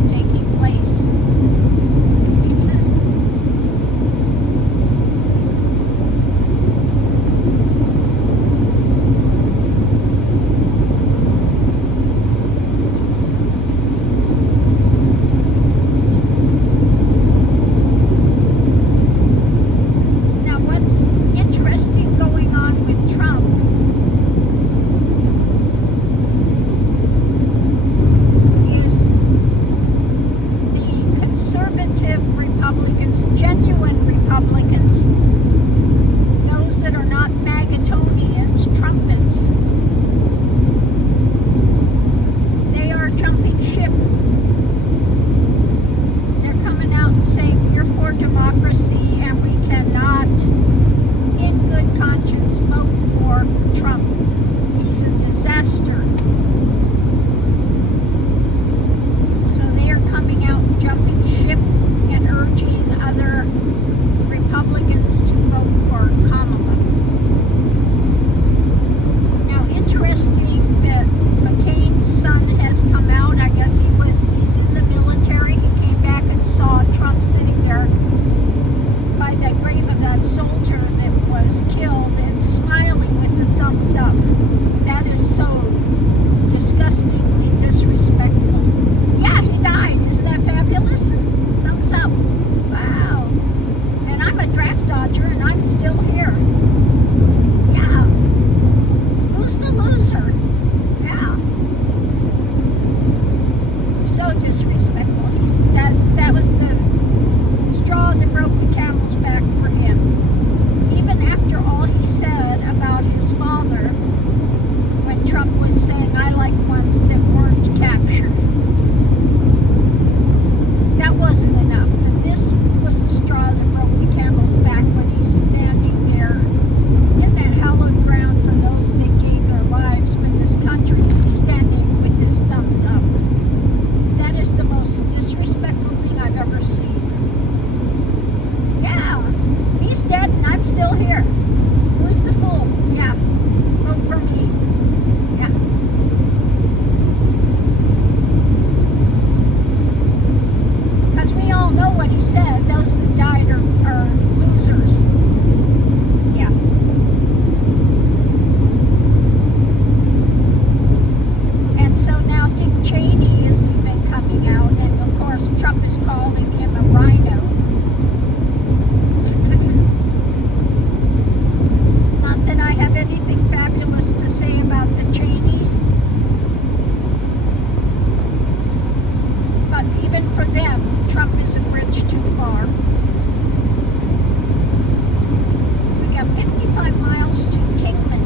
is taking place. Republicans, genuine Republicans, those that are not Magatonians, trumpets, they are jumping ship. They're coming out and saying, we're for democracy and we cannot, in good conscience, vote for Trump. He's a disaster. So they are coming out and jumping ship and urging other Republicans to vote for Kamala. Now, interesting that McCain's son has come out. I guess he's in the military. He came back and saw Trump sitting there by the grave of that soldier that was killed and smiling with the thumbs up. That is so disgustingly disrespectful. Yeah, he died. Isn't that fabulous? Thumbs up. Wow. And I'm a draft dodger and I'm still here. Yeah. Who's the loser? Yeah. So disrespectful. That was the straw that broke the camel's back for him. Even after all he said about his father, when Trump was saying, I like ones that weren't captured. That wasn't enough, but this was the straw that broke the camel's back when he's standing there in that hallowed ground for those that gave their lives for this country. He's standing with his thumb up. That is the most disrespectful thing I've ever seen. Yeah, he's dead and I'm still here. Who's the fool? Yeah, vote for me. Yeah. Because we all know what he said. Those that died are losers. Yeah. And so now Dick Cheney is even coming out, and of course Trump is calling him a rhino. Not that I have anything fabulous to say about the Cheneys, but even for them, Trump is a bridge too far. We got 55 miles to Kingman.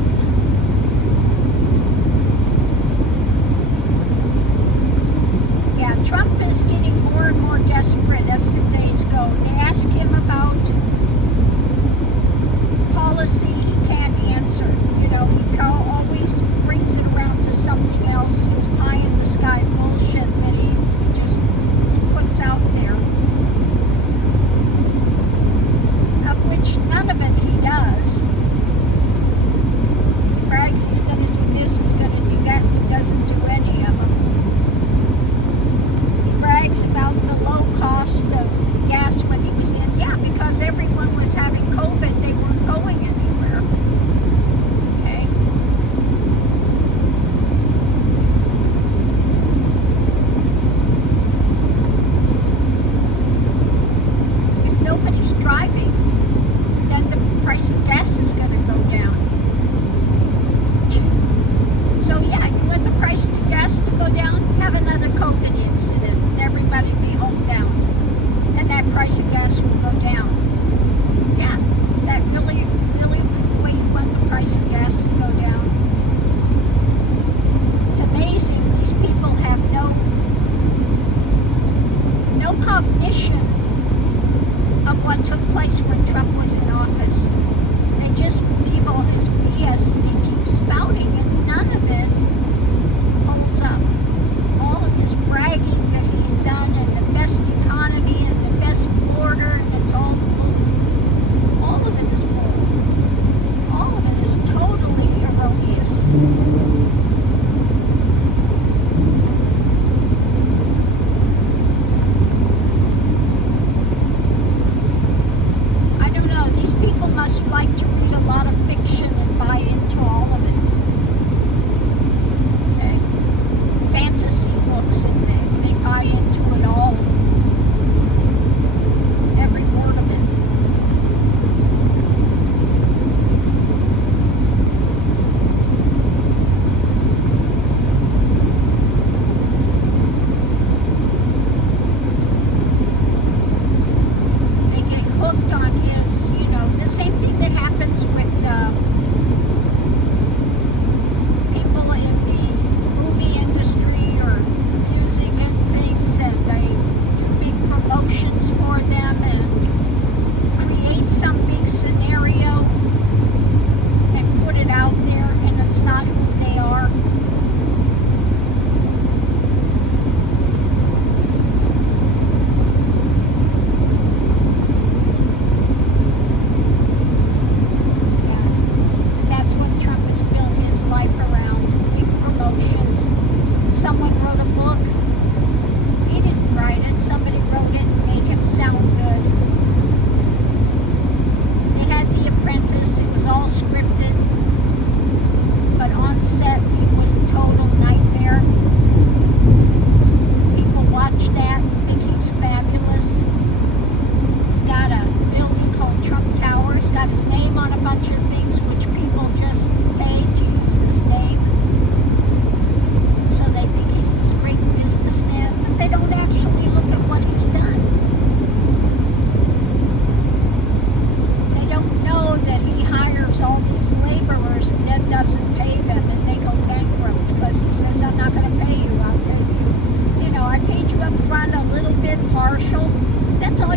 Yeah, Trump is getting more and more desperate as the days go. They ask him about policy, he can't answer. You know, he always brings it around to something else. His pie in the sky bullshit that he just puts out there, of which none of it he does. He brags he's going to do this, he's going to do that, and he doesn't do any of them. He brags about the low cost of gas when he was in. Yeah, because everyone was having COVID, they weren't going anywhere. Okay? If nobody's driving, then the price of gas is going to go down. So yeah, you want the price of gas to go down? Have another COVID incident and everybody be home down. And that price of gas will go down. Yeah, is that really the way you want the price of gas to go down? It's amazing. These people have no cognition of what took place when Trump was in office. They just believe all his BS that he keeps spouting, and none of it holds up. All of his bragging that he's done, and the best economy, and the best border, and it's all of it is bull. All of it is totally erroneous.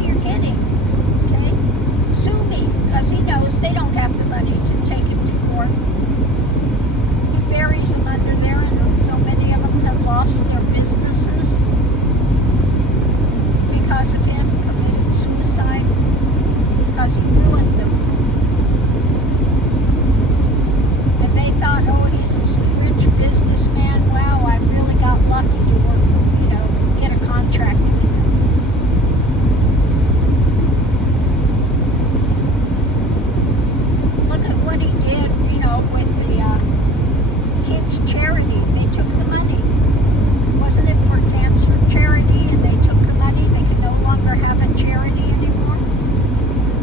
you're getting. Okay? Sue me, because he knows they don't have the money to take him to court. He buries them under there, and so many of them have lost their businesses because of him, committed suicide, because he ruined them. And they thought, oh, he's this rich businessman. Wow, I really got lucky to work, get a contract with him. Look at what he did, with the kids' charity. They took the money. Wasn't it for cancer charity? And they took the money. They could no longer have a charity anymore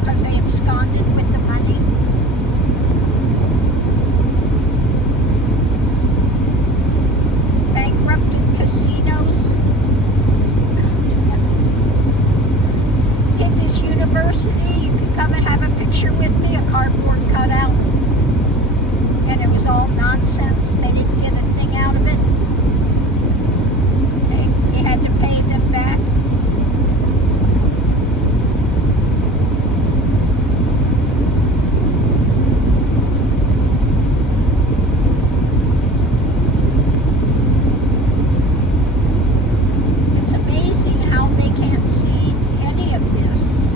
because they absconded with the money. Bankrupted casinos. Did this university. You could come and have a picture with me, a cardboard cutout. And it was all nonsense. They didn't get a thing out of it. He had to pay them back. It's amazing how they can't see any of this.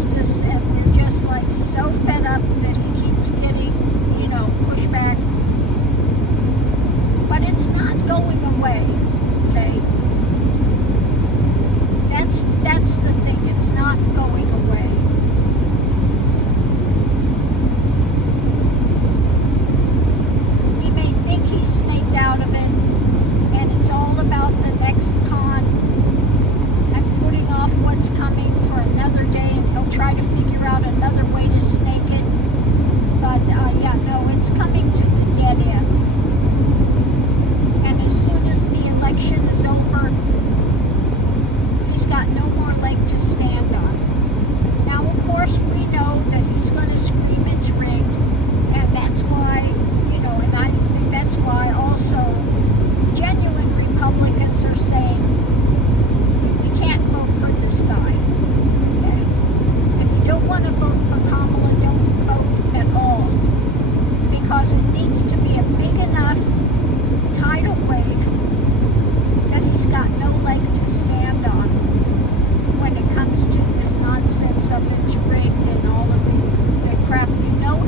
justice, and they're just like so fed up that he keeps getting, pushback. But it's not going away, okay? That's the thing, it's not going away. He may think he's snaked out of it, and it's all about the next con and putting off what's coming for another day, and he'll try to figure out another way to snake it. But it's coming to the dead end. And as soon as the election is over, he's got no more leg to stand on. Now, of course, we know that he's going to scream it's rigged, and that's why, and I think that's why also genuine Republicans are saying we can't vote for this guy. Okay? If you don't want to vote for Kamala, don't vote at all, because it needs to be a big enough tidal wave that he's got no leg to stand on when it comes to this nonsense of it's rigged and all of the crap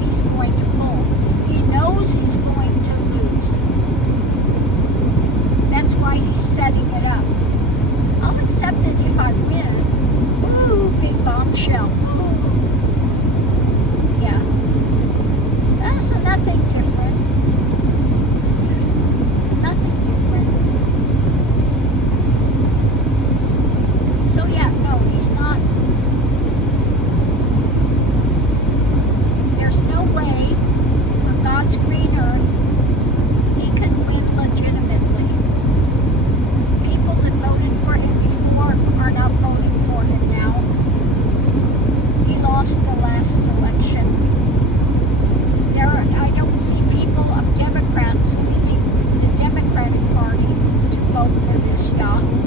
he's going to pull. He knows he's going to lose. That's why he's setting it up. I'll accept it if I win. Ooh, big bombshell. Yeah. That's nothing different. Nothing different. So yeah, no, he's not. There's no way on God's green earth he can win legitimately. People that voted for him before are not voting for him now. He lost the last election. I don't see people of Democrats leaving the Democratic Party to vote for this Yahoo.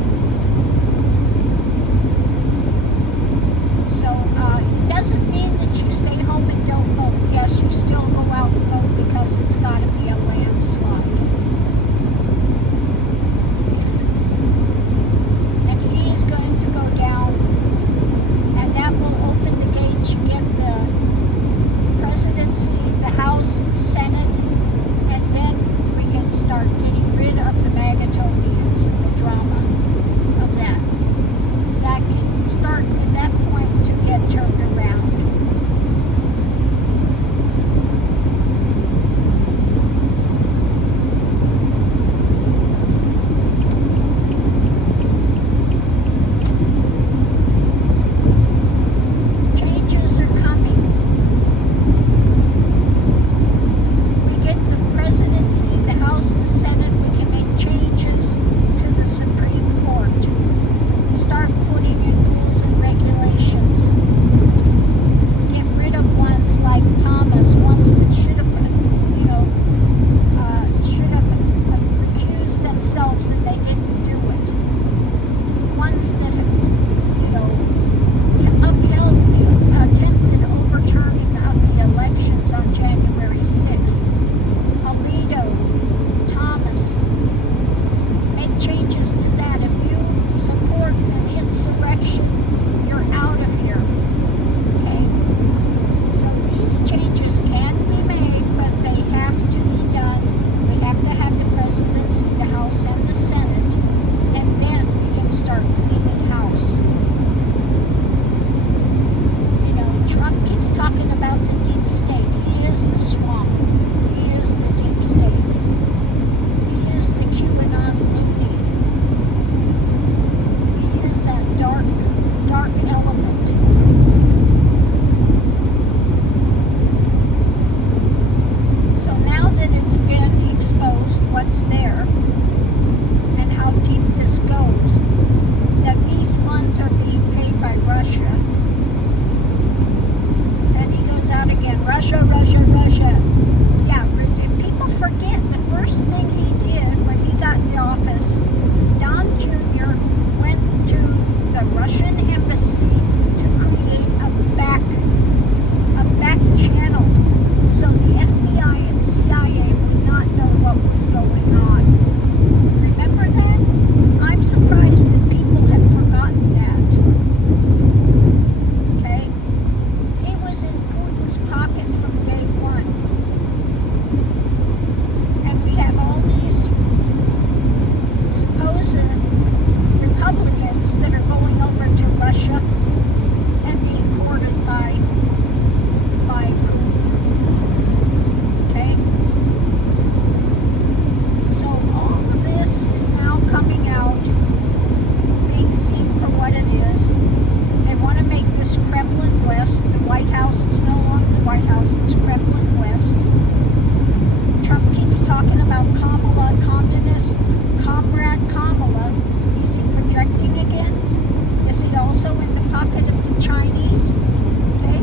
he also in the pocket of the Chinese? Okay?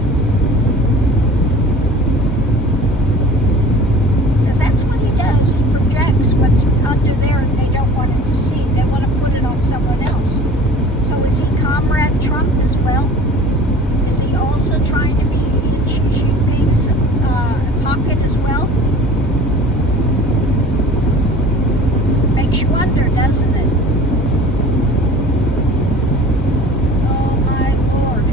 Because that's what he does. He projects what's under there and they don't want it to see. They want to put it on someone else. So is he Comrade Trump as well? Is he also trying to be in Xi Jinping's pocket as well? Makes you wonder, doesn't it? Oh my Lord.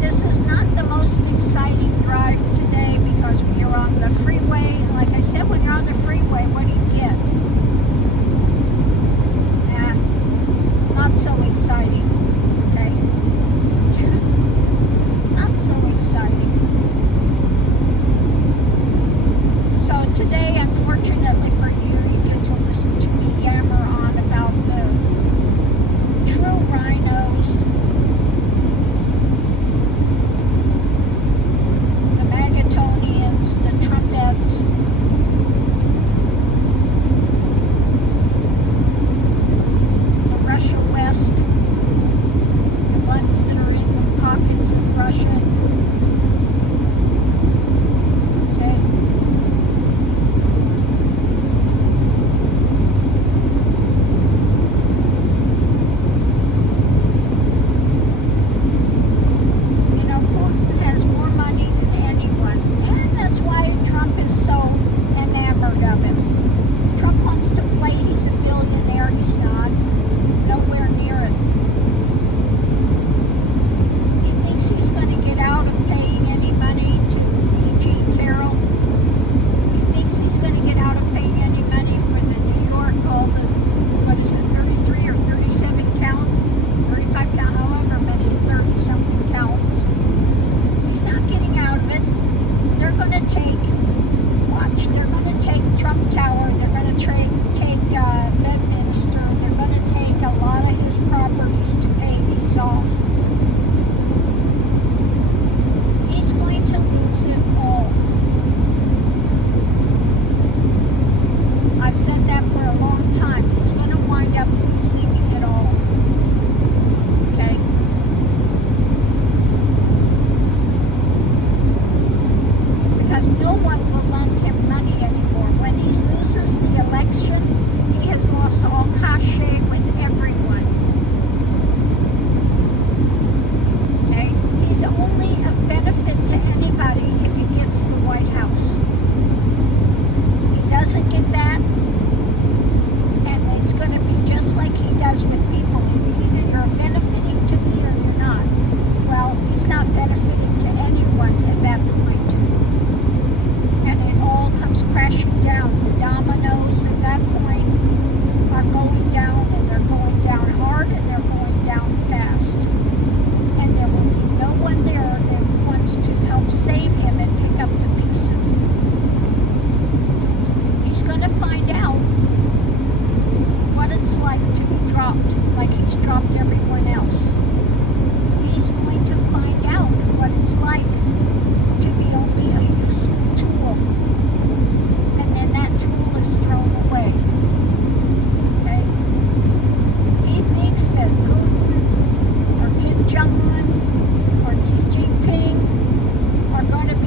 This is not the most exciting drive today because we are on the freeway. And like I said, when you're on the freeway, what do you get? Not so exciting. Okay? Not so exciting. So today, unfortunately for you, you get to listen to me yammer on about the true rhinos, the Magatonians, the Trumpets, the Russia West, the ones that are in the pockets of Russia. Okay. You know, Putin has more money than anyone, and that's why Trump is so enamored of him. Trump wants to play he's a billionaire. He's not. Nowhere near it. He thinks he's going to get out of paying any money to Eugene Carroll. He thinks he's going to get out of paying any money for the New York, all the, 33 or 37 counts, 35 count, however many, 30-something counts. He's not getting out of it. They're going to take, they're going to take Trump Tower, they're going to take Bedminster, they're going to take a lot of his properties to pay these off. He's going to lose it all. I've said that for a long time. He's going to wind up losing it all. Okay? Because no one will lend him money anymore. When he loses the election, he has lost all cachet with everyone. Okay? He's only of benefit to anybody if he gets the White House. He doesn't get that, and it's going to be just like he does with people. Either you're benefiting to me or you're not. Well, he's not benefiting to anyone at that point. And it all comes crashing down. The dominoes at that point are going down, and they're going down hard, and they're going down fast. And there will be no one there that wants to help save him and pick up the pieces. He's going to find out what it's like to be dropped, like he's dropped everyone else. He's going to find out what it's like to be only a useful tool. And then that tool is thrown away. Okay? If he thinks that Putin or Kim Jong-un or Xi Jinping are going to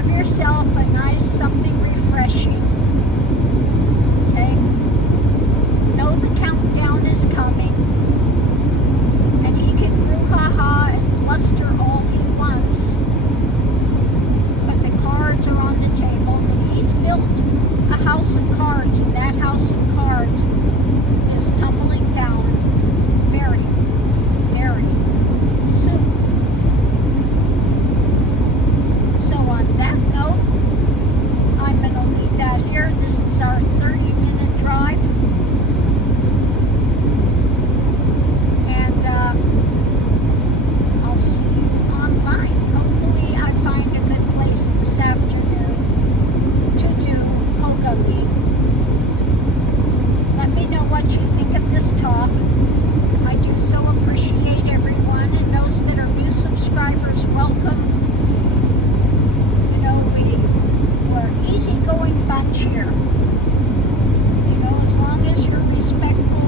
have yourself a nice something refreshing. Okay? Know the countdown is coming. And he can brouhaha and bluster all he wants. But the cards are on the table. He's built a house of cards, and that house of cards is tumbling down very, very soon. So on that note, I'm going to leave that here. This is our 30-minute drive. And I'll see you online. Hopefully I find a good place this afternoon to do Hoga League. Let me know what you think of this talk. I do so appreciate everyone, and those that are new subscribers, welcome. You know, we're easygoing bunch here. You know, as long as you're respectful